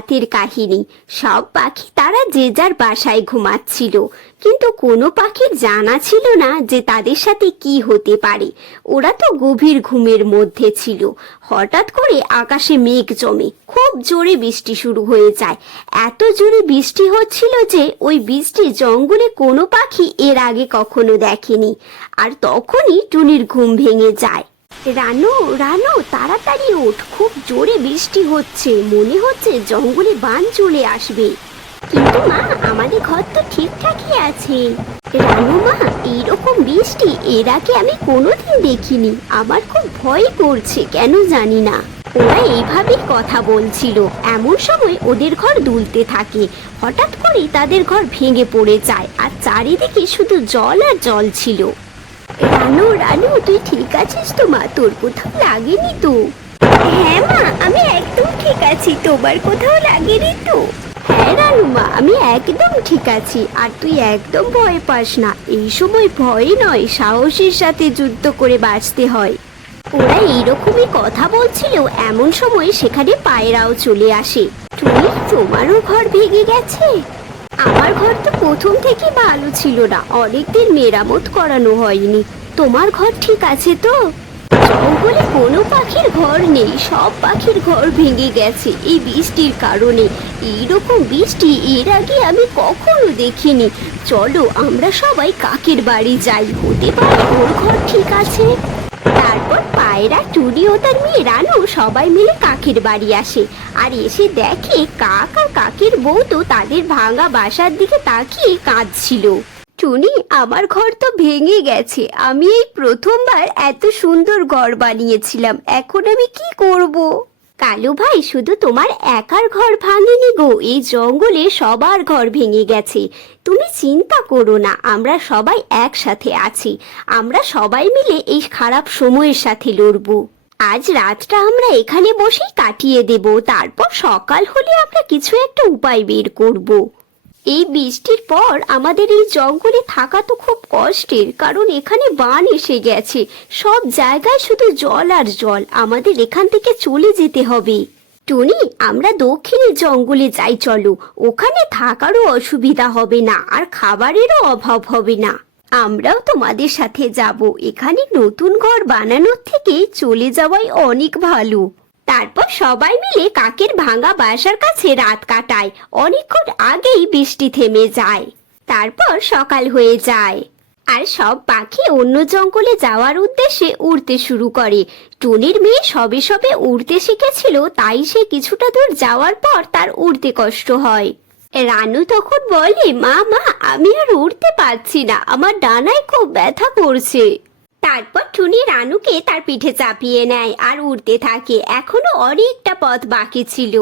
রাতের কাহিনী। সব পাখি তারা যে যার বাসায় ঘুমাচ্ছিল, কিন্তু কোনো পাখির জানা ছিল না যে তাদের সাথে কি হতে পারে। ওরা তো গভীর ঘুমের মধ্যে ছিল। হঠাৎ করে আকাশে মেঘ জমে খুব জোরে বৃষ্টি শুরু হয়ে যায়। এত জোরে বৃষ্টি হচ্ছিল যে ওই বৃষ্টি জঙ্গলে কোনো পাখি এর আগে কখনো দেখেনি। আর তখনই টুনির ঘুম ভেঙে যায়। রানু, রানু, তাড়াতাড়ি ওঠ, খুব জোরে বৃষ্টি হচ্ছে, মনে হচ্ছে জঙ্গলে বান চলে আসবে। কিন্তু মা, আমাদের ঘর তো ঠিকঠাকই আছে। রানু মা, এইরকম বৃষ্টি এর আগে আমি কোনোদিন দেখিনি, আমার খুব ভয় করছে, কেন জানি না। ওরা এইভাবেই কথা বলছিল, এমন সময় ওদের ঘর দুলতে থাকে। হঠাৎ করেই তাদের ঘর ভেঙে পড়ে যায়, আর চারিদিকে শুধু জল আর জল ছিল। রানু, রানু, তুই ঠিক আছিস তো মা? তোর কোথাও লাগেনি তো? হ্যাঁ মা, আমি একদম ঠিক আছি, তোমার কোথাও লাগেনি তো? হ্যাঁ রানু মা, আমি একদম ঠিক আছি, আর তুই একদম ভয় পাস না। এই সময় ভয় নয়, সাহসের সাথে যুদ্ধ করে বাঁচতে হয়। ওরা এইরকমই কথা বলছিল, এমন সময় সেখানে পায়রাও চলে আসে। তুমি, তোমারও ঘর ভেঙে গেছে? আমার ঘর তো প্রথম থেকে ভালো ছিল না, অনেকদিন মেরামত করানো হয়নি। তোমার ঘর ঠিক আছে তো? জঙ্গলে কোনো পাখির ঘর নেই, সব পাখির ঘর ভেঙে গেছে এই বৃষ্টির কারণে। এইরকম বৃষ্টি এর আগে আমি কখনো দেখিনি। চলো আমরা সবাই কাকের বাড়ি যাই, হতে পারে ওর ঘর ঠিক আছে। তারপর পায়রা, টুনি ও তার মেয়ে রানু সবাই মিলে কাকের বাড়ি আসে, আর এসে দেখে কাক আর কাকের বউ তো তাদের ভাঙা বাসার দিকে তাকিয়ে কাঁদছিল। টুনি, আমার ঘর তো ভেঙে গেছে, আমি এই প্রথমবার এত সুন্দর ঘর বানিয়েছিলাম, এখন আমি কি করব? কালু ভাই, শুধু তোমার একার ঘর ভাঙেনি গো, এই জঙ্গলে সবার ঘর ভেঙে গেছে। তুমি চিন্তা করো না, আমরা সবাই একসাথে আছি। আমরা সবাই মিলে এই খারাপ সময়ের সাথে লড়বো। আজ রাতটা আমরা এখানে বসেই কাটিয়ে দেব, তারপর সকাল হলে আমরা কিছু একটা উপায় বের করব। এই বৃষ্টির পর আমাদের এই জঙ্গলে থাকা তো খুব কষ্টের, কারণ এখানে বান এসে গেছে, সব জায়গায় শুধু জল আর জল। আমাদের এখান থেকে চলে যেতে হবে। টুনি, আমরা দক্ষিণের জঙ্গলে যাই, চলো, ওখানে থাকারও অসুবিধা হবে না, আর খাবারেরও অভাব হবে না। আমরাও তোমাদের সাথে যাব, এখানে নতুন ঘর বানানোর থেকে চলে যাওয়াই অনেক ভালো। তারপর সবাই মিলে কাকের ভাঙা বাসার কাছে রাত কাটায়। অনেকক্ষণ আগেই বৃষ্টি থেমে যায়, তারপর সকাল হয়ে যায়, আর সব পাখি অন্য জঙ্গলে যাওয়ার উদ্দেশ্যে উড়তে শুরু করে। টুনির মেয়ে সবে সবে উড়তে শিখেছিল, তাই সে কিছুটা দূর যাওয়ার পর তার উড়তে কষ্ট হয়। রানু তখন বলে, মা মা, আমি আর উড়তে পারছি না, আমার ডানায় খুব ব্যথা করছে। তারপর টুনি রানুকে তার পিঠে চাপিয়ে নেয় আর উড়তে থাকে। এখনো অনেকটা পথ বাকি ছিল,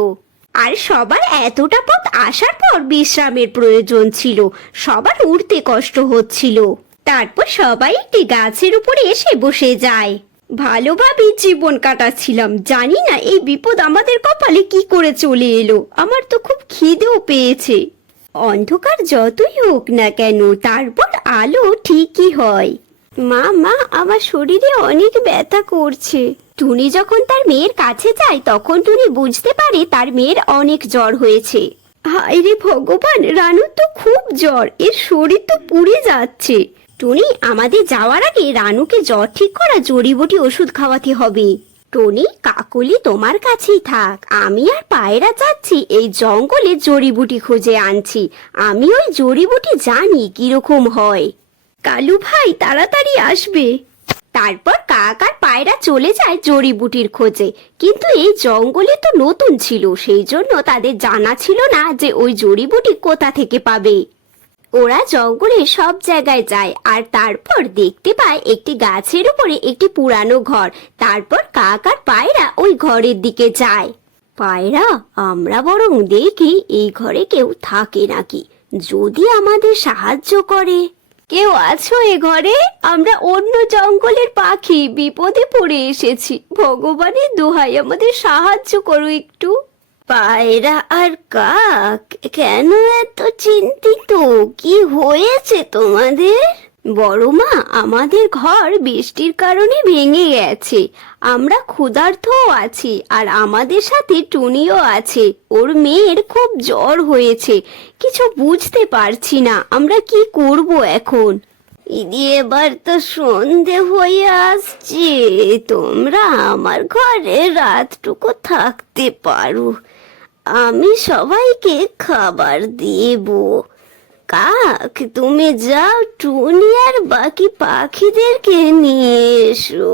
আর সবার এতটা পথ আসার পর বিশ্রামের প্রয়োজন ছিল, সবার উড়তে কষ্ট হচ্ছিল। তারপর সবাই একটি গাছের উপরে এসে বসে যায়। ভালোভাবে জীবন কাটাচ্ছিলাম, জানি না এই বিপদ আমাদের কপালে কি করে চলে এলো। আমার তো খুব খিদেও পেয়েছে। অন্ধকার যতই হোক না কেন, তারপর আলো ঠিকই হয়। মা মা, আমার শরীরে অনেক ব্যথা করছে। টুনি যখন তার মেয়ের কাছে যায়, তখন টুনি বুঝতে পারে তার মেয়ের অনেক জ্বর হয়েছে। হায় রে ভগবান, রানুর তো খুব জ্বর, এর শরীর তো পুড়ে যাচ্ছে। টুনি, আমাদের যাওয়ার আগে রানুকে জ্বর ঠিক করা জড়িবুটি ওষুধ খাওয়াতে হবে। টনি, কাকলি তোমার কাছেই থাক, আমি আর পায়রা যাচ্ছি এই জঙ্গলে জড়িবুটি খুঁজে আনছি। আমি ওই জড়িবুটি জানি কিরকম হয়। কালু ভাই তাড়াতাড়ি আসবে। তারপর কাক আর পায়রা চলে যায় জড়িবুটির খোঁজে, কিন্তু এই জঙ্গলে তো নতুন ছিল, সেই জন্য তাদের জানা ছিল না যে ওই জড়িবুটি কোথা থেকে পাবে। ওরা জঙ্গলে সব জায়গায় যায়, আর তারপর দেখতে পায় একটি গাছের উপরে একটি পুরানো ঘর। তারপর কাক আর পায়রা ওই ঘরের দিকে যায়। পায়রা, আমরা বরং দেখি এই ঘরে কেউ থাকে নাকি, যদি আমাদের সাহায্য করে। কেউ আছো এ ঘরে? আমরা অন্য জঙ্গলের পাখি, বিপদে পড়ে এসেছি, ভগবানের দোহাই আমাদের সাহায্য করো একটু। পায়রা আর কাক, কেন এত চিন্তিত? কি হয়েছে তোমাদের? বড় মা, আমাদের ঘর বৃষ্টির কারণে ভেঙে গেছে। আমরা ক্ষুধার্তও আছি, আর আমাদের সাথে টুনিও আছে। ওর মেয়ের খুব জ্বর হয়েছে। কিছু বুঝতে পারছি না আমরা কি করব এখন। ইদি, এবার তো সন্ধে হয়ে আসছে। তোমরা আমার ঘরে রাতটুকু থাকতে পারো। আমি সবাইকে খাবার দেব। কাক, তুমি যাও, টুনি আর বাকি পাখিদেরকে নিয়ে এসো।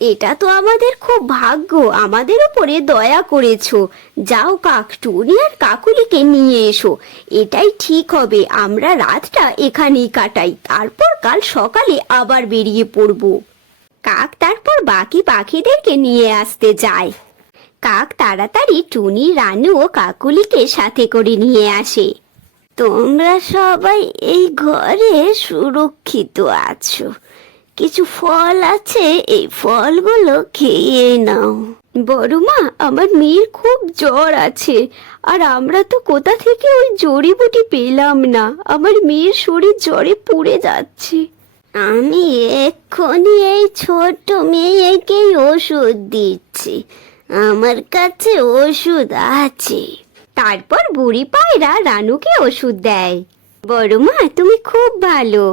এটা তো আমাদের খুব ভাগ্য, আমাদের উপরে দয়া করেছো। যাও কাক, টুনি আর কাকুলিকে নিয়ে এসো। এটাই ঠিক হবে, আমরা রাতটা এখানেই কাটাই, তারপর কাল সকালে আবার বেরিয়ে পড়ব। কাক তারপর বাকি পাখিদেরকে নিয়ে আসতে যায়। কাক তাড়াতাড়ি টুনি, রানু ও কাকুলিকে সাথে করে নিয়ে আসে। তোমরা সবাই এই ঘরে সুরক্ষিত আছো। কিছু ফল আছে, এই ফলগুলো খেয়ে নাও। বড় মা, আমার মেয়ের খুব জ্বর আছে, আর আমরা তো কোথা থেকে ওই জড়িবুটি পেলাম না। আমার মেয়ের শরীর জ্বরে পুড়ে যাচ্ছে। আমি এক্ষুনি এই ছোট্ট মেয়েকেই ওষুধ দিচ্ছি। আমার কাছে ওষুধ আছে। তারপর বুড়ি পায়রা রানুকে ওষুধ দেয়। বড় মা, তুমি খুব ভালো।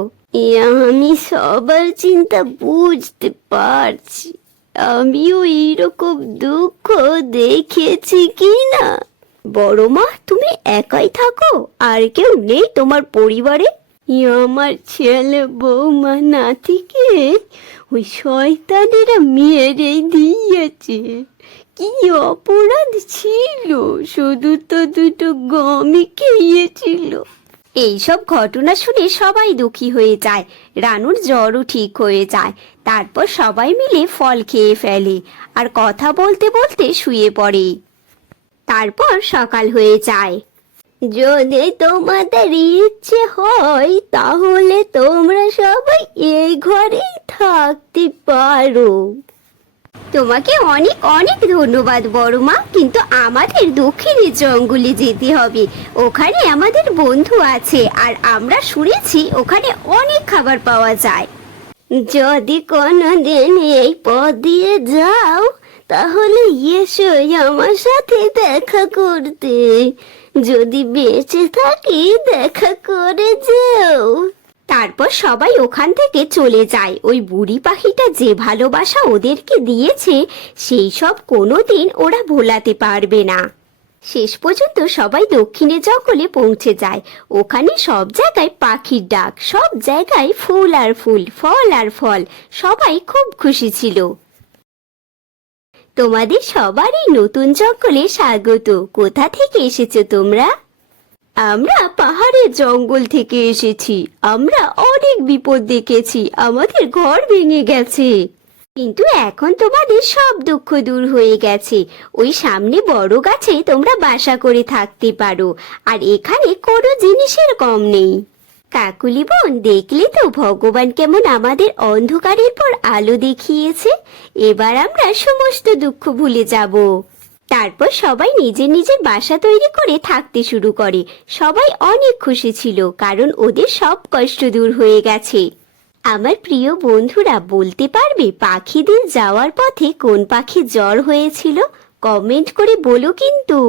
আমি সবার চিন্তা বুঝতে পারছি। আমিও এইরকম দুঃখ দেখেছি কি না। বড় মা, তুমি একাই থাকো? আর কেউ নেই তোমার পরিবারে? আমার ছেলে, বৌমা, নাতিকে ওই শয়তানেরা মেরে দিয়েছে। কি অপরাধ ছিল, শুধু তো দুটো গমই খেয়েছিল। এইসব ঘটনা শুনে সবাই দুঃখী হয়ে যায়। রানুর জ্বরও ঠিক হয়ে যায়। তারপর সবাই মিলে ফল খেয়ে ফেলে আর কথা বলতে বলতে শুয়ে পড়ে। তারপর সকাল হয়ে যায়। যদি তোমাদের ইচ্ছে হয় তাহলে তোমরা সবাই এই ঘরেই থাকতে পারো। তোমাকে অনেক অনেক ধন্যবাদ বড় মা, কিন্তু আমাদের দক্ষিণের জঙ্গলে যেতে হবে। ওখানে আমাদের বন্ধু আছে, আর আমরা শুনেছি ওখানে অনেক খাবার পাওয়া যায়। যদি কোনোদিন এই পথ দিয়ে যাও তাহলে এসো আমার সাথে দেখা করতে। যদি বেঁচে থাকি দেখা করে যেও। তারপর সবাই ওখান থেকে চলে যায়। ওই বুড়ি পাখিটা যে ভালোবাসা ওদেরকে দিয়েছে সেই সব কোনোদিন ওরা ভোলাতে পারবে না। শেষ পর্যন্ত সবাই দক্ষিণের জঙ্গলে পৌঁছে যায়। ওখানে সব জায়গায় পাখির ডাক, সব জায়গায় ফুল আর ফুল, ফল আর ফল। সবাই খুব খুশি ছিল। তোমাদের সবারই নতুন জঙ্গলে স্বাগত। কোথা থেকে এসেছো তোমরা? আমরা পাহাড়ের জঙ্গল থেকে এসেছি। আমরা অনেক বিপদ দেখেছি, আমাদের ঘর ভেঙে গেছে, কিন্তু এখন তোমাদের সব দুঃখ দূর হয়ে গেছে। ওই সামনে বড় গাছে তোমরা বাসা করে থাকতে পারো, আর এখানে কোনো জিনিসের কম নেই। কাকুলি বোন, দেখলে তো ভগবান কেমন আমাদের অন্ধকারের পর আলো দেখিয়েছে। এবার আমরা সমস্ত দুঃখ ভুলে যাব। তারপর সবাই নিজের নিজের বাসা তৈরি করে থাকতে শুরু করে। সবাই অনেক খুশি ছিল, কারণ ওদের সব কষ্ট দূর হয়ে গেছে। আমার প্রিয় বন্ধুরা, বলতে পারবে পাখিদের যাওয়ার পথে কোন পাখির জ্বর হয়েছিল? কমেন্ট করে বলো কিন্তু।